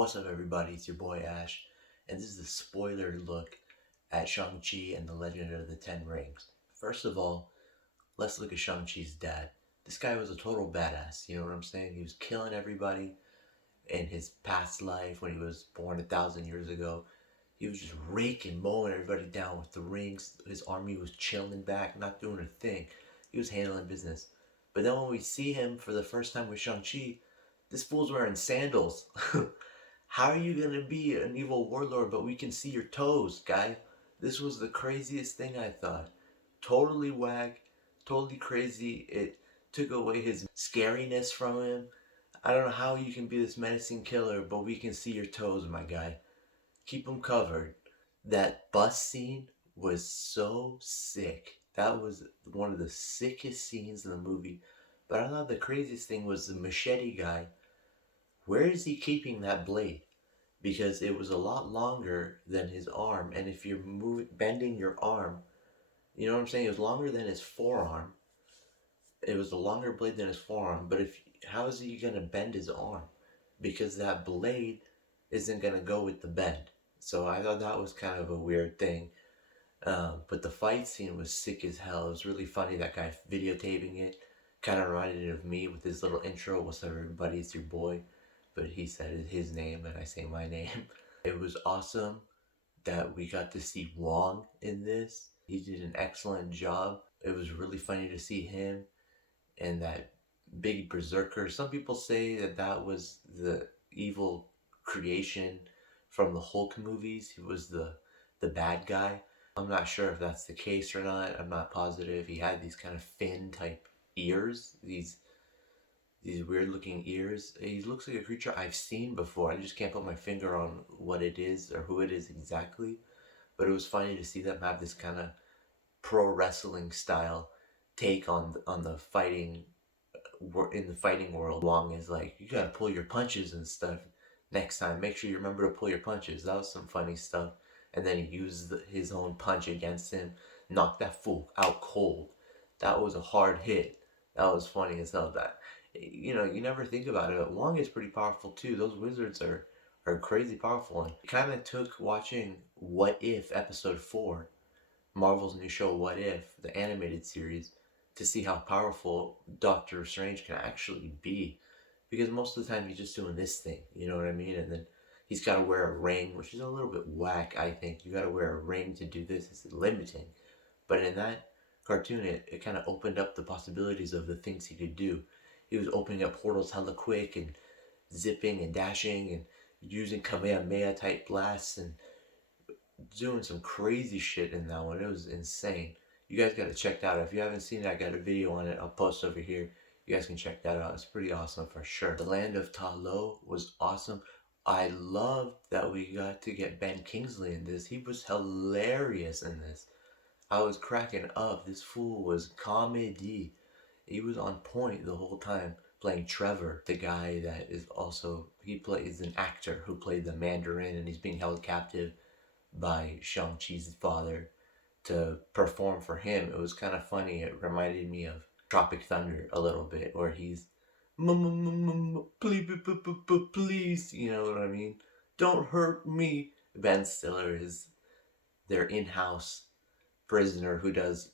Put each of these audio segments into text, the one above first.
What's up, everybody? It's your boy Ash, and this is a spoiler look at Shang-Chi and the Legend of the Ten Rings. First of all, let's look at Shang-Chi's dad. This guy was a total badass, you know what I'm saying? He was killing everybody in his past life when he was born 1,000 years ago. He was just raking, mowing everybody down with the rings. His army was chilling back, not doing a thing. He was handling business. But then when we see him for the first time with Shang-Chi, this fool's wearing sandals. How are you gonna be an evil warlord but we can see your toes, guy? This was the craziest thing I thought. Totally whack, totally crazy. It took away his scariness from him. I don't know how you can be this menacing killer, but we can see your toes, my guy. Keep them covered. That bus scene was so sick. That was one of the sickest scenes in the movie. But I thought the craziest thing was the machete guy. Where is he keeping that blade? Because it was a lot longer than his arm, and if you're bending your arm, you know what I'm saying? It was longer than his forearm. It was a longer blade than his forearm, but if how is he gonna bend his arm? Because that blade isn't gonna go with the bend. So I thought that was kind of a weird thing. But the fight scene was sick as hell. It was really funny. That guy videotaping it kind of reminded of me with his little intro. What's up, everybody? It's your boy. But he said his name and I say my name. It was awesome that we got to see Wong in this. He did an excellent job. It was really funny to see him and that big berserker. Some people say that that was the evil creation from the Hulk movies. He was the bad guy. I'm not sure if that's the case or not. I'm not positive. He had these kind of fin type ears, these weird looking ears. He looks like a creature I've seen before. I just can't put my finger on what it is or who it is exactly. But it was funny to see them have this kind of pro wrestling style take on the fighting in the fighting world. Wong is like, you gotta pull your punches and stuff. Next time, make sure you remember to pull your punches. That was some funny stuff. And then he used his own punch against him, knocked that fool out cold. That was a hard hit. That was funny as hell. That you never think about it, but Wong is pretty powerful too. Those wizards are crazy powerful. And it kind of took watching What If episode 4, Marvel's new show What If, the animated series, to see how powerful Doctor Strange can actually be. Because most of the time he's just doing this thing, you know what I mean? And then he's got to wear a ring, which is a little bit whack, I think. You got to wear a ring to do this. It's limiting. But in that cartoon, it kind of opened up the possibilities of the things he could do. He was opening up portals hella quick and zipping and dashing and using Kamehameha type blasts and doing some crazy shit in that one. It was insane. You guys gotta check that out. If you haven't seen it, I got a video on it. I'll post over here. You guys can check that out. It's pretty awesome for sure. The Land of Ta Lo was awesome. I loved that we got to get Ben Kingsley in this. He was hilarious in this. I was cracking up. This fool was comedy. He was on point the whole time playing Trevor, the guy that is also, he plays an actor who played the Mandarin and he's being held captive by Shang-Chi's father to perform for him. It was kind of funny. It reminded me of Tropic Thunder a little bit, where he's please, please, you know what I mean? Don't hurt me. Ben Stiller is their in-house prisoner who does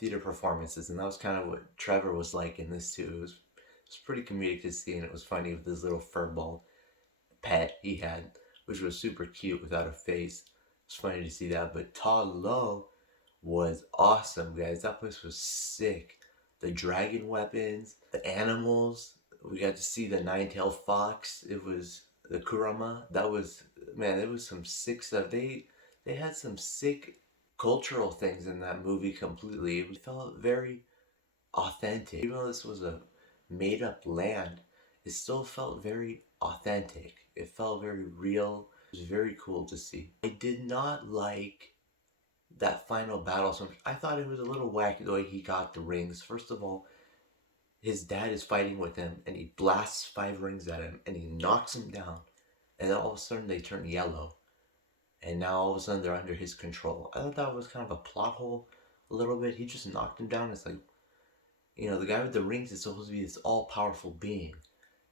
theater performances, and that was kind of what Trevor was like in this too. It was pretty comedic to see, and it was funny with this little furball pet he had, which was super cute without a face. It's funny to see that, but Ta Lo was awesome, guys. That place was sick. The dragon weapons, the animals. We got to see the nine-tailed fox. It was the Kurama. That was, man, it was some sick stuff. They had some sick cultural things in that movie completely. It felt very authentic. Even though this was a made-up land, it still felt very authentic. It felt very real. It was very cool to see. I did not like that final battle so much. I thought it was a little wacky the way he got the rings. First of all, his dad is fighting with him and he blasts 5 rings at him and he knocks him down. And then all of a sudden they turn yellow. And now all of a sudden they're under his control. I thought that was kind of a plot hole a little bit. He just knocked him down. It's like, the guy with the rings is supposed to be this all-powerful being.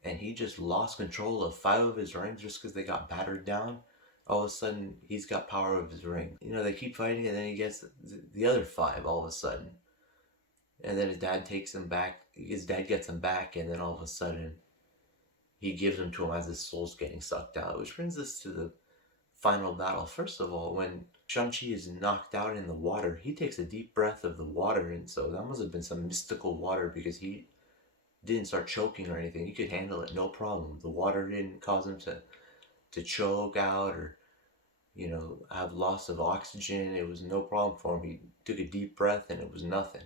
and he just lost control of 5 of his rings just because they got battered down. All of a sudden, he's got power of his ring. You know, they keep fighting, and then he gets the other 5 all of a sudden. And then his dad takes him back. His dad gets him back, and then all of a sudden, he gives them to him as his soul's getting sucked out. Which brings us to the final battle. First of all, when Shang-Chi is knocked out in the water, he takes a deep breath of the water, and so that must have been some mystical water because he didn't start choking or anything. He could handle it, no problem. The water didn't cause him to choke out or, you know, have loss of oxygen. It was no problem for him. He took a deep breath and it was nothing.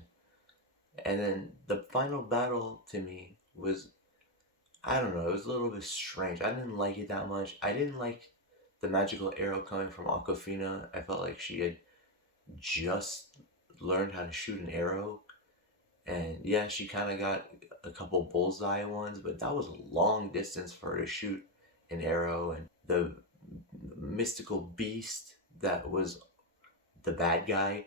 And then the final battle to me was, I don't know, it was a little bit strange. I didn't like it that much. I didn't like the magical arrow coming from Aquafina. I felt like she had just learned how to shoot an arrow. And yeah, she kind of got a couple bullseye ones, but that was a long distance for her to shoot an arrow. And the mystical beast that was the bad guy,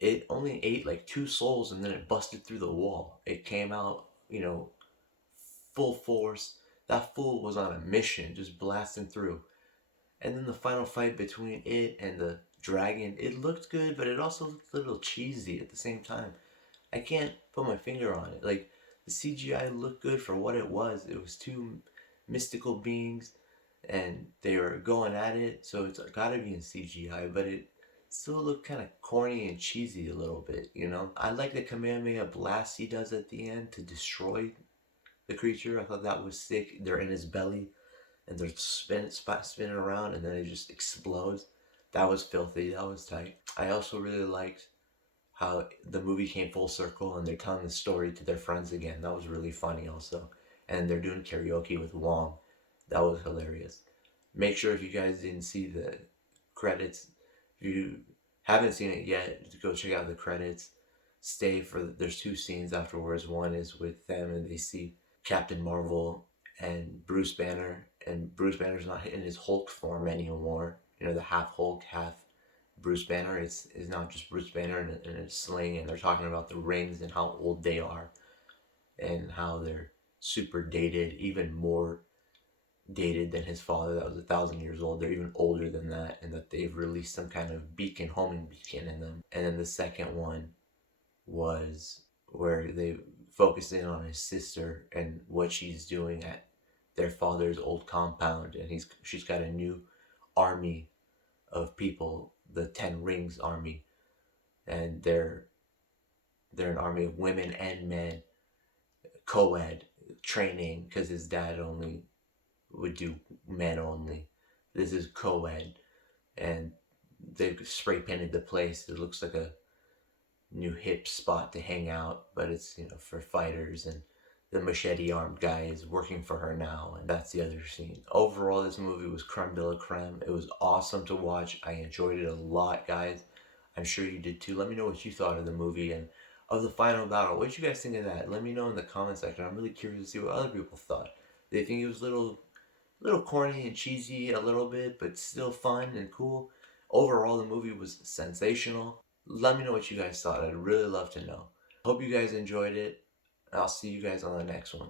it only ate like 2 souls and then it busted through the wall. It came out, you know, full force. That fool was on a mission, just blasting through. And then the final fight between it and the dragon, it looked good, but it also looked a little cheesy at the same time. I can't put my finger on it. Like, the CGI looked good for what it was. It was 2 mystical beings, and they were going at it, so it's gotta be in CGI, but it still looked kind of corny and cheesy a little bit, you know? I like the Kamehameha blast he does at the end to destroy the creature. I thought that was sick. They're in his belly, and they're spinning around, and then it just explodes. That was filthy. That was tight. I also really liked how the movie came full circle and they're telling the story to their friends again. That was really funny also. And they're doing karaoke with Wong. That was hilarious. Make sure if you guys didn't see the credits, if you haven't seen it yet, to go check out the credits. Stay for there's 2 scenes afterwards. One is with them and they see Captain Marvel and Bruce Banner, and Bruce Banner's not in his Hulk form anymore. You know, the half Hulk, half Bruce Banner. It's not just Bruce Banner in a sling, and they're talking about the rings and how old they are and how they're super dated, even more dated than his father that was 1,000 years old. They're even older than that, and that they've released some kind of beacon, homing beacon in them. And then the second one was where they focused in on his sister and what she's doing at their father's old compound, and she's got a new army of people, the Ten Rings army, and they're an army of women and men, co-ed training because his dad only would do men only. This is co-ed, and they spray painted the place. It looks like a new hip spot to hang out, but it's, you know, for fighters, and the machete armed guy is working for her now, and that's the other scene. Overall, this movie was creme de la creme. It was awesome to watch. I enjoyed it a lot, guys. I'm sure you did too. Let me know what you thought of the movie and of the final battle. What did you guys think of that? Let me know in the comment section. I'm really curious to see what other people thought. They think it was a little corny and cheesy a little bit, but still fun and cool. Overall, the movie was sensational. Let me know what you guys thought. I'd really love to know. Hope you guys enjoyed it. I'll see you guys on the next one.